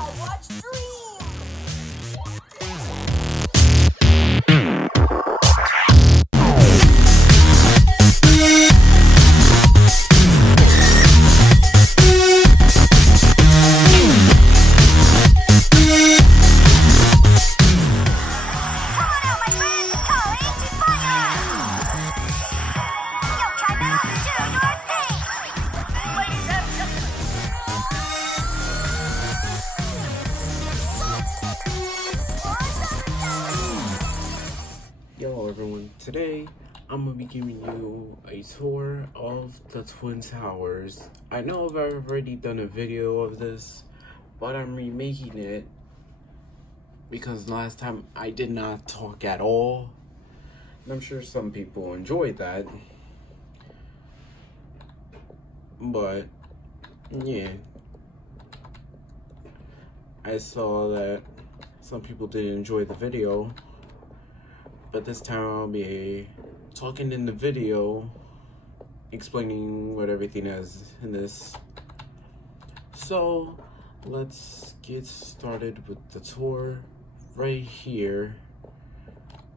Now watch Dream! Yo everyone, today I'm gonna be giving you a tour of the Twin Towers. I know I've already done a video of this, but I'm remaking it because last time I did not talk at all. And I'm sure some people enjoyed that. But yeah, I saw that some people didn't enjoy the video. But this time I'll be talking in the video, explaining what everything is in this. So let's get started with the tour. Right here.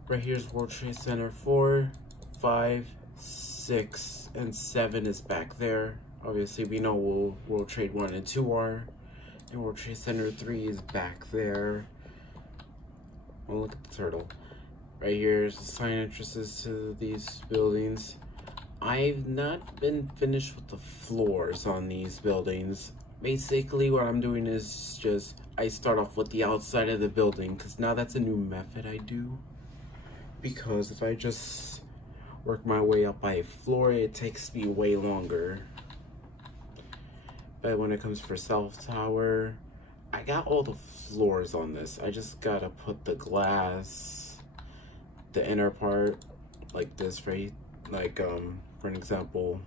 Right here's World Trade Center 4, 5, 6, and 7 is back there. Obviously we know where World Trade 1 and 2 are. And World Trade Center 3 is back there. Oh, look at the turtle. Right here is the sign entrances to these buildings. I've not been finished with the floors on these buildings. Basically what I'm doing is just, I start off with the outside of the building, because now that's a new method I do. Because if I just work my way up by a floor, it takes me way longer. But when it comes for South Tower, I got all the floors on this. I just gotta put the glass, the inner part, like this, right? Like, for an example,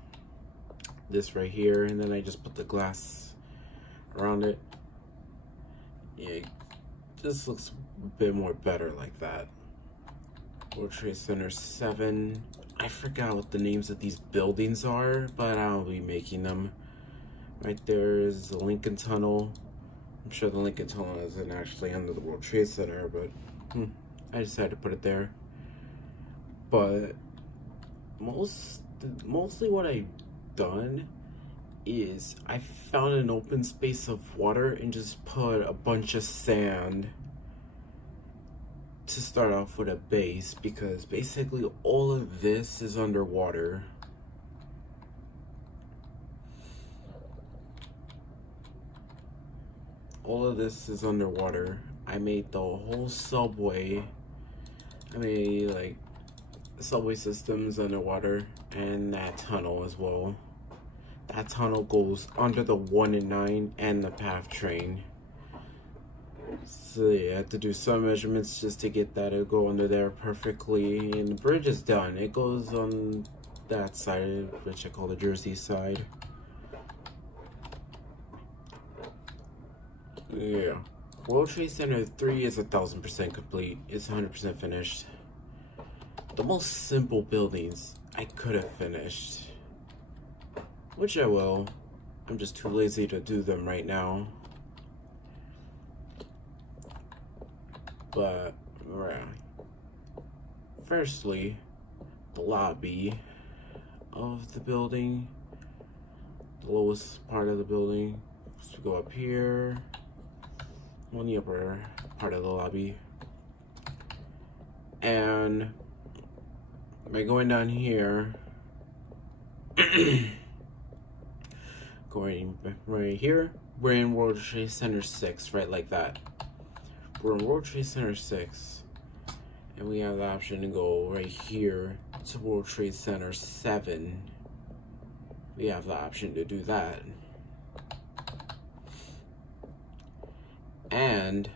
this right here, and then I just put the glass around it. Yeah, it just looks a bit more better like that. World Trade Center 7. I forgot what the names of these buildings are, but I'll be making them. Right there is the Lincoln Tunnel. I'm sure the Lincoln Tunnel isn't actually under the World Trade Center, but I decided to put it there. But mostly what I've done is I found an open space of water and just put a bunch of sand to start off with a base, because basically all of this is underwater. All of this is underwater. I made the whole subway. I made like subway systems underwater, and that tunnel as well. That tunnel goes under the 1 and 9 and the PATH train. So yeah, I had to do some measurements just to get that to go under there perfectly. And the bridge is done. It goes on that side, which I call the Jersey side. Yeah. World Trade Center 3 is 1000% complete. It's 100% finished. The most simple buildings I could have finished, which I will. I'm just too lazy to do them right now. But firstly, the lobby of the building, the lowest part of the building. So we go up here, on the upper part of the lobby, and by going down here, going right here, we're in World Trade Center 6, right like that. We're in World Trade Center 6, and we have the option to go right here to World Trade Center 7. We have the option to do that. And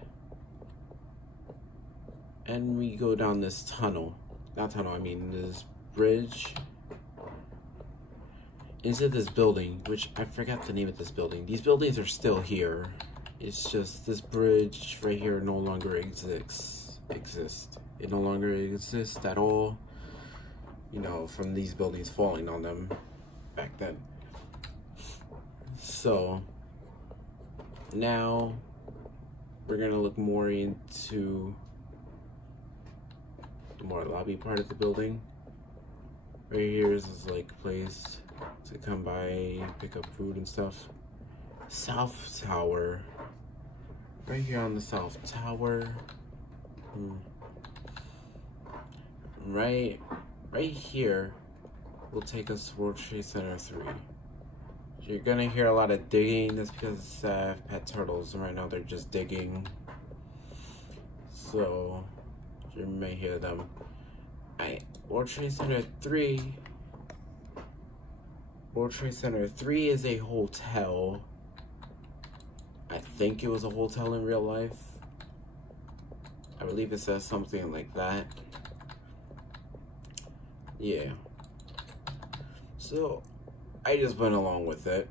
we go down this tunnel. Not tunnel, I mean this bridge into this building, which I forgot the name of this building. These buildings are still here. It's just this bridge right here no longer exists. It no longer exists at all. You know, from these buildings falling on them back then. So now we're gonna look more into the more lobby part of the building. Right here is like a place to come by, pick up food and stuff. South Tower. Right here on the South Tower. Right here will take us to World Trade Center 3. You're gonna hear a lot of digging. That's because I have pet turtles, and right now they're just digging. So you may hear them. World Trade Center 3. World Trade Center 3 is a hotel. I think it was a hotel in real life. I believe it says something like that. Yeah. So I just went along with it,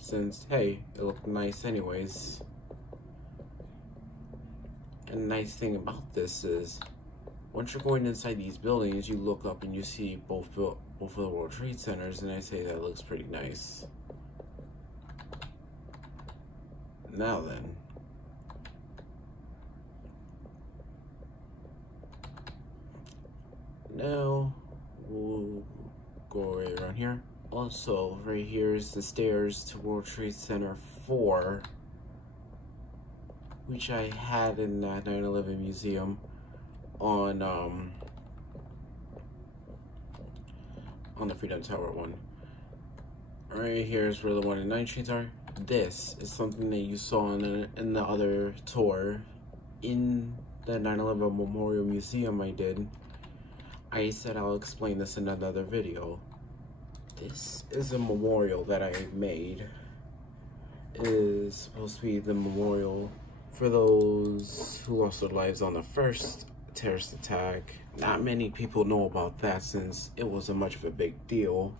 since, hey, it looked nice anyways. And the nice thing about this is, once you're going inside these buildings, you look up and you see both of the World Trade Centers, and I say that looks pretty nice. Now then. Now, we'll go right around here. Also, right here is the stairs to World Trade Center 4, which I had in that 9/11 museum on the Freedom Tower one. Right here is where the 1 and 9 trains are. This is something that you saw in the other tour in the 9/11 Memorial Museum I did. I said I'll explain this in another video. This is a memorial that I made. It is supposed to be the memorial for those who lost their lives on the first terrorist attack. Not many people know about that, since it wasn't much of a big deal,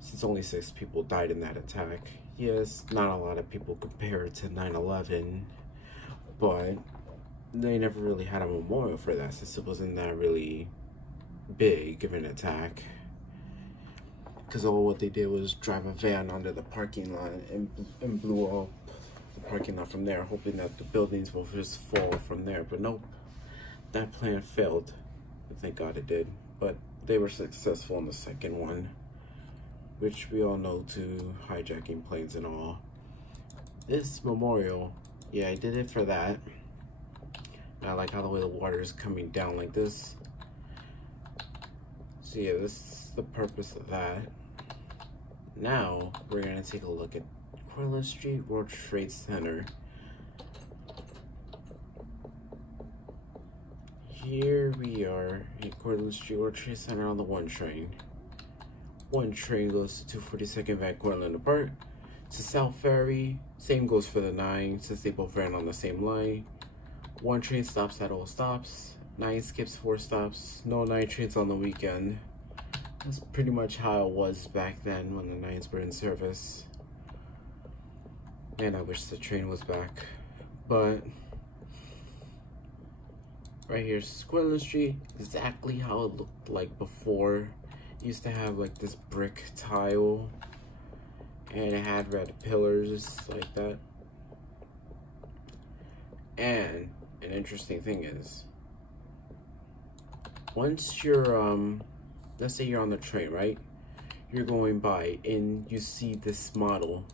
since only 6 people died in that attack. Yes, not a lot of people compare it to 9/11, but they never really had a memorial for that, since it wasn't that really big of an attack. Because all what they did was drive a van onto the parking lot and blew up the parking lot from there, hoping that the buildings will just fall from there. But nope, that plan failed. Thank God it did. But they were successful in the second one, which we all know, to hijacking planes and all. This memorial, yeah, I did it for that. I like how the way the water is coming down like this. So yeah, this is the purpose of that. Now, we're gonna take a look at Cortlandt Street World Trade Center. Here we are at Cortlandt Street World Trade Center on the 1 train. 1 train goes to 242nd Van Cortlandt Park to South Ferry. Same goes for the 9, since they both ran on the same line. 1 train stops at all stops. 9 skips 4 stops. No 9 trains on the weekend. That's pretty much how it was back then when the 9s were in service. And I wish the train was back. But right here's Cortlandt Street, exactly how it looked like before. It used to have like this brick tile, and it had red pillars like that. And an interesting thing is, once you're let's say you're on the train, right? You're going by and you see this model,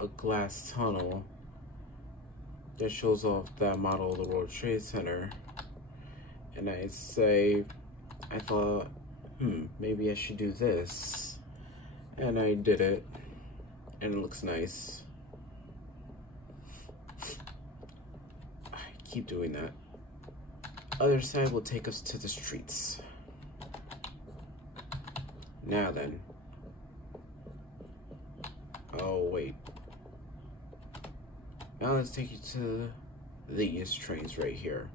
a glass tunnel that shows off that model of the World Trade Center. And I thought, maybe I should do this. And I did it, and it looks nice. I keep doing that. Other side will take us to the streets. Now then. Oh, wait. Now let's take you to these trains right here.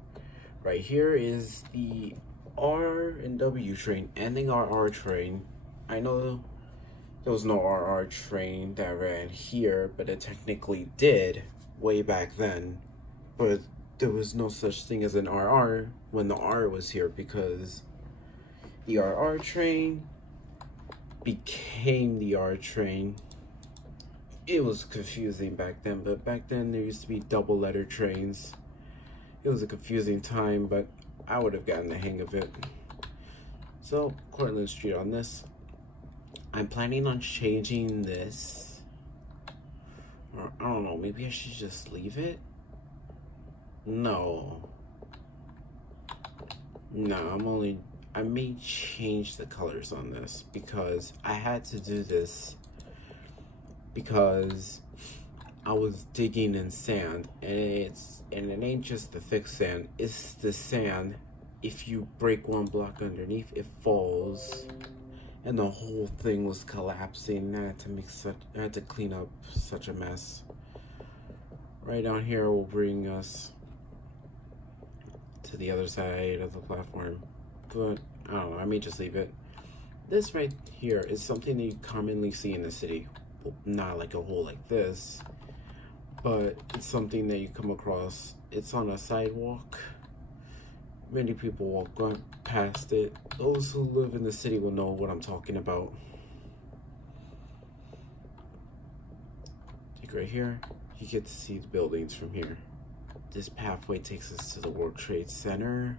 Right here is the R and W train, ending RR train. I know there was no RR train that ran here, but it technically did way back then. But there was no such thing as an RR when the R was here, because the RR train became the R train It was confusing back then, but back then there used to be double letter trains. It was a confusing time, but I would have gotten the hang of it. So, Cortlandt Street on this. I'm planning on changing this. Or, I don't know, maybe I should just leave it? No, I may change the colors on this because I had to do this because I was digging in sand, and it ain't just the thick sand, it's the sand. If you break one block underneath, it falls, and the whole thing was collapsing. I had to clean up such a mess. Right down here will bring us to the other side of the platform, but I don't know, I may just leave it. This right here is something that you commonly see in the city. Well, not like a hole like this, but it's something that you come across. It's on a sidewalk. Many people walk past it. Those who live in the city will know what I'm talking about. Like right here, you get to see the buildings from here. This pathway takes us to the World Trade Center.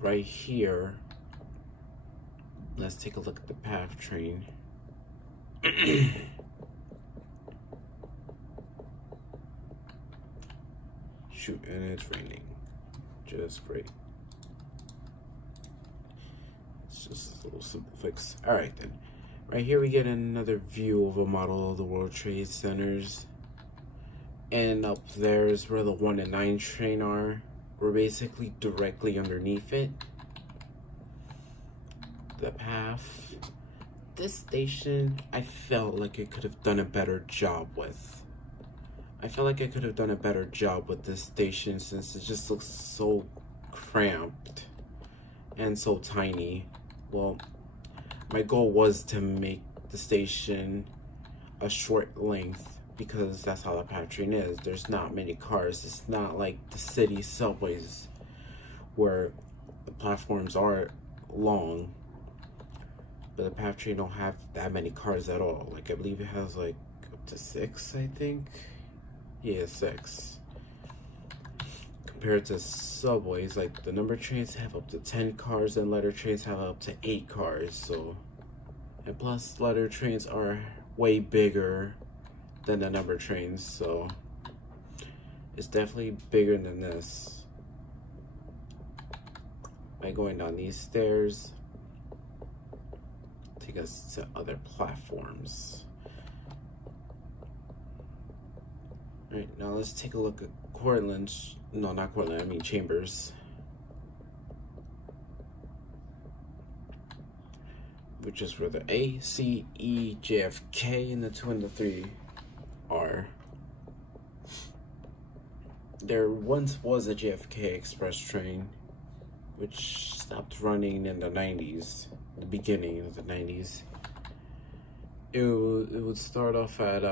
Right here, let's take a look at the PATH train. Shoot, and it's raining. Just great. It's just a little simple fix. All right then. Right here we get another view of a model of the World Trade Centers. And up there is where the 1 and 9 train are. We're basically directly underneath it. The path. This station, I felt like I could have done a better job with. I feel like I could have done a better job with this station since it just looks so cramped and so tiny. Well, my goal was to make the station a short length because that's how the PATH train is. There's not many cars. It's not like the city subways where the platforms are long. But the PATH train don't have that many cars at all. Like, I believe it has like up to 6, I think. Yeah, 6. Compared to subways, like the number trains have up to 10 cars and letter trains have up to 8 cars. So, and plus letter trains are way bigger than the number trains. So, it's definitely bigger than this. By going down these stairs, take us to other platforms. Alright, now let's take a look at Cortlandt. No, not Cortlandt, I mean Chambers. Which is where the A, C, E, JFK, and the 2 and the 3 are. There once was a JFK express train, which stopped running in the 90s, the beginning of the 90s. It would start off at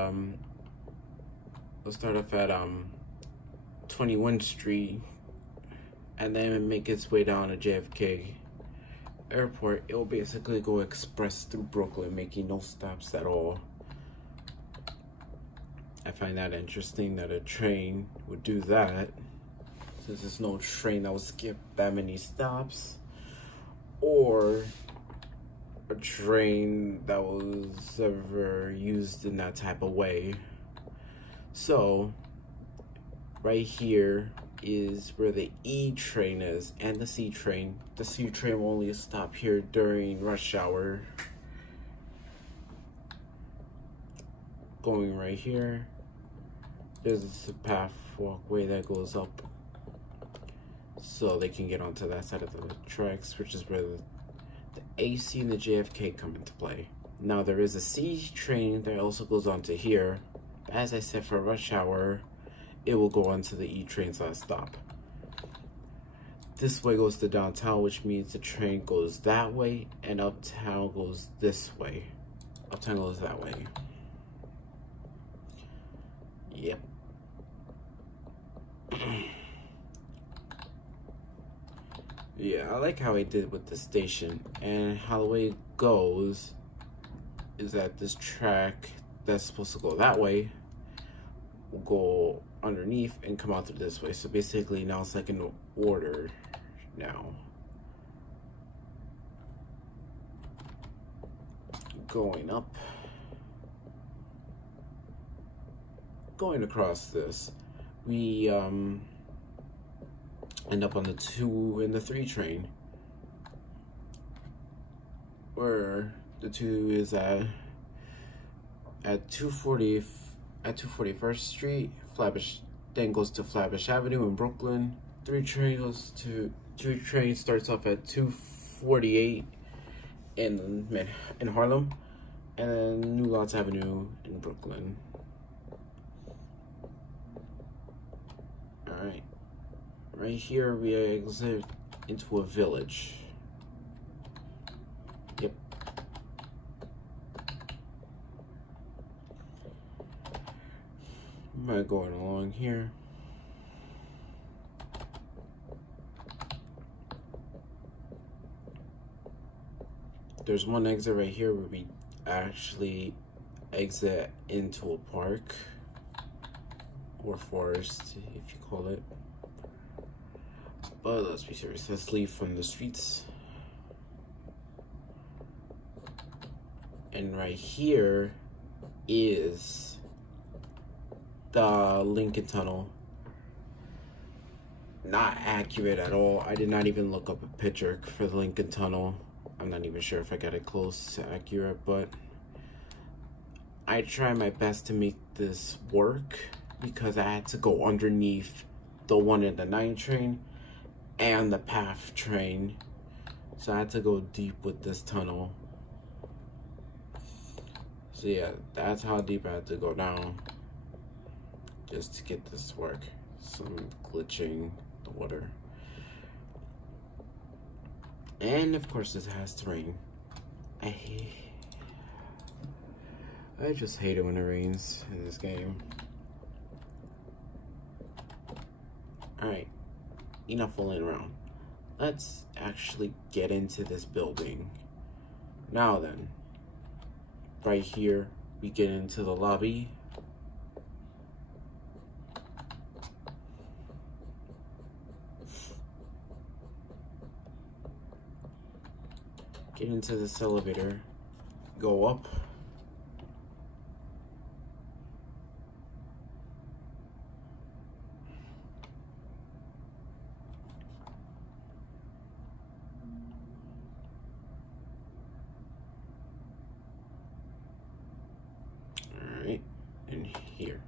21st Street and then make its way down to JFK Airport. It will basically go express through Brooklyn, making no stops at all. I find that interesting that a train would do that, since there's no train that would skip that many stops, or a train that was ever used in that type of way. So, right here is where the E train is, and the C train. The C train will only stop here during rush hour. Going right here, there's a path walkway that goes up so they can get onto that side of the tracks, which is where the AC and the JFK come into play. Now there is a C train that also goes onto here. As I said, for rush hour, it will go onto the E train's last stop. This way goes to downtown, which means the train goes that way, and uptown goes this way. Uptown goes that way. Yep. Yeah, I like how he did with the station and how the way goes is that this track that's supposed to go that way will go underneath and come out through this way. So basically now it's like in order now. Going up, going across this, we end up on the 2 and the 3 train, where the 2 is at 241st Street, Flatbush, then goes to Flatbush Avenue in Brooklyn. 3 train starts off at 248 in Harlem, and then New Lots Avenue in Brooklyn. All right, right here we exit into a village. Yep. Am I going along here? There's one exit right here where we actually exit into a park or forest, if you call it. But let's be serious, let's leave from the streets. And right here is the Lincoln Tunnel. Not accurate at all. I did not even look up a picture for the Lincoln Tunnel. I'm not even sure if I got it close to accurate, but I try my best to make this work because I had to go underneath the 1 and the 9 train and the PATH train. So I had to go deep with this tunnel. So yeah, that's how deep I had to go down just to get this to work. Some glitching the water. And of course this has to rain. I just hate it when it rains in this game. Alright, enough fooling around. Let's actually get into this building. Now then, right here we get into the lobby. Get into this elevator, go up. All right, and here.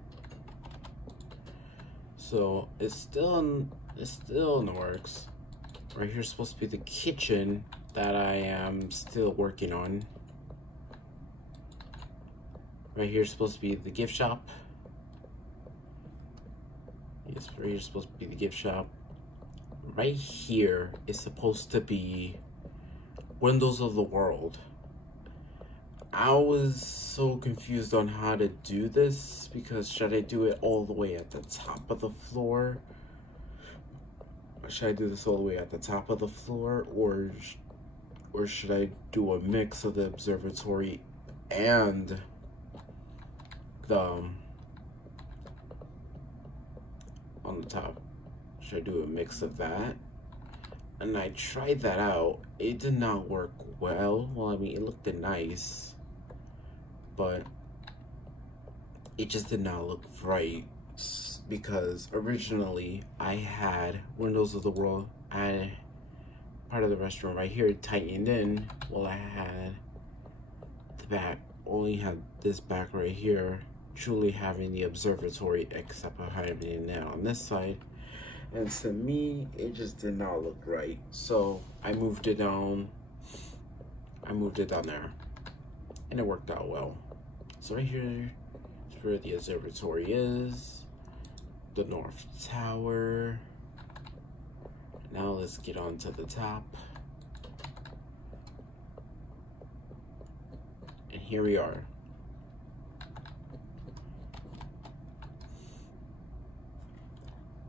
So it's still in the works. Right here is supposed to be the kitchen that I am still working on. Right here is supposed to be the gift shop. Yes, right here is supposed to be the gift shop. Right here is supposed to be Windows of the World. I was so confused on how to do this because should I do it all the way at the top of the floor? Or should I do this all the way at the top of the floor, or should I do a mix of the observatory and the on the top? Should I do a mix of that? And I tried that out. It did not work well. Well, I mean, it looked nice, but it just did not look right because originally I had Windows of the World. I had part of the restaurant right here tightened in, while I had the back, only had this back right here, truly having the observatory, except for having it on this side. And to me, it just did not look right. So I moved it down. There, and it worked out well. So right here is where the observatory is, the North Tower. Now let's get on to the top. And here we are.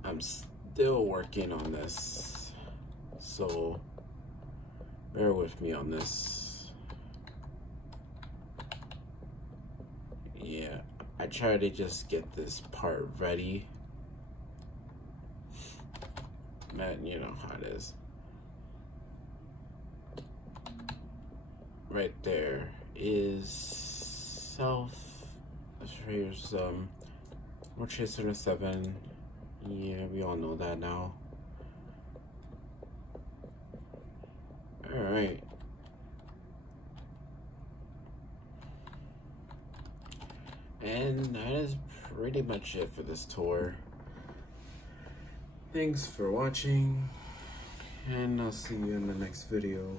I'm still working on this, so bear with me on this. yeah, I try to just get this part ready. But you know how it is. Right there is South. Here's World Trade Center 7. Yeah, we all know that now. Alright. And that is pretty much it for this tour. Thanks for watching, and I'll see you in the next video.